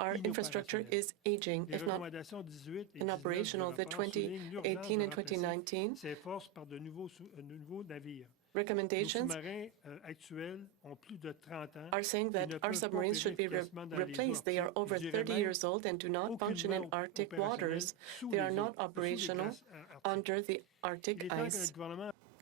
Our infrastructure is aging, if not inoperational. The 2018 and 2019 recommendations are saying that our submarines should be replaced. They are over 30 years old and do not function in Arctic waters. They are not operational under the Arctic ice.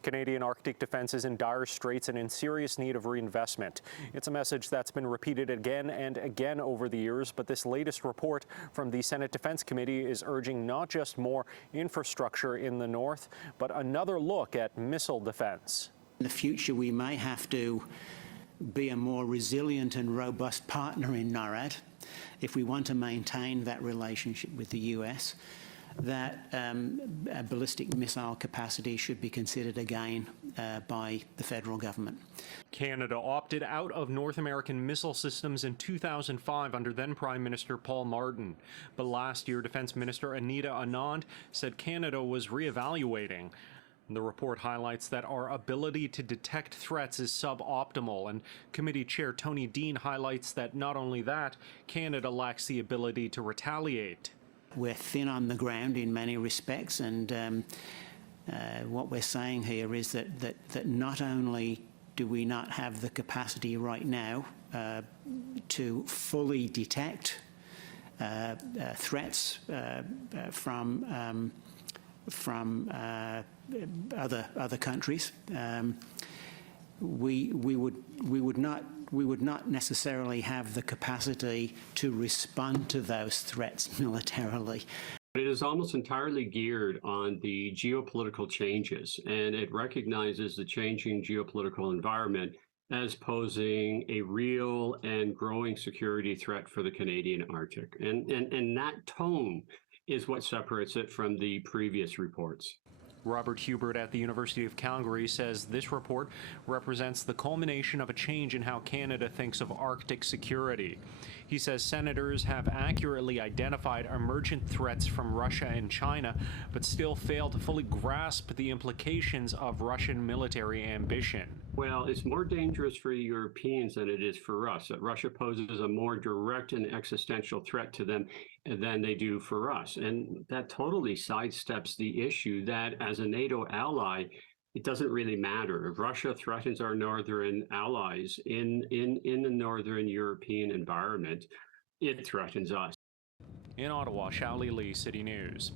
Canadian Arctic defense is in dire straits and in serious need of reinvestment. It's a message that's been repeated again and again over the years, but this latest report from the Senate Defense Committee is urging not just more infrastructure in the north, but another look at missile defense. In the future, we may have to be a more resilient and robust partner in NORAD if we want to maintain that relationship with the US. That ballistic missile capacity should be considered again by the federal government. Canada opted out of North American missile systems in 2005 under then Prime Minister Paul Martin. But last year, Defense Minister Anita Anand said Canada was reevaluating. The report highlights that our ability to detect threats is suboptimal, and Committee Chair Tony Dean highlights that not only that, Canada lacks the ability to retaliate. We're thin on the ground in many respects, and what we're saying here is that not only do we not have the capacity right now to fully detect threats from other countries, we would not necessarily have the capacity to respond to those threats militarily. It is almost entirely geared on the geopolitical changes, and it recognizes the changing geopolitical environment as posing a real and growing security threat for the Canadian Arctic. And that tone is what separates it from the previous reports. Robert Hubert at the University of Calgary says this report represents the culmination of a change in how Canada thinks of Arctic security. He says senators have accurately identified emergent threats from Russia and China, but still fail to fully grasp the implications of Russian military ambition. Well, it's more dangerous for Europeans than it is for us. That Russia poses a more direct and existential threat to them than they do for us. And that totally sidesteps the issue that as a NATO ally, it doesn't really matter. If Russia threatens our northern allies in the northern European environment, it threatens us. In Ottawa, Xiaoli Li, City News.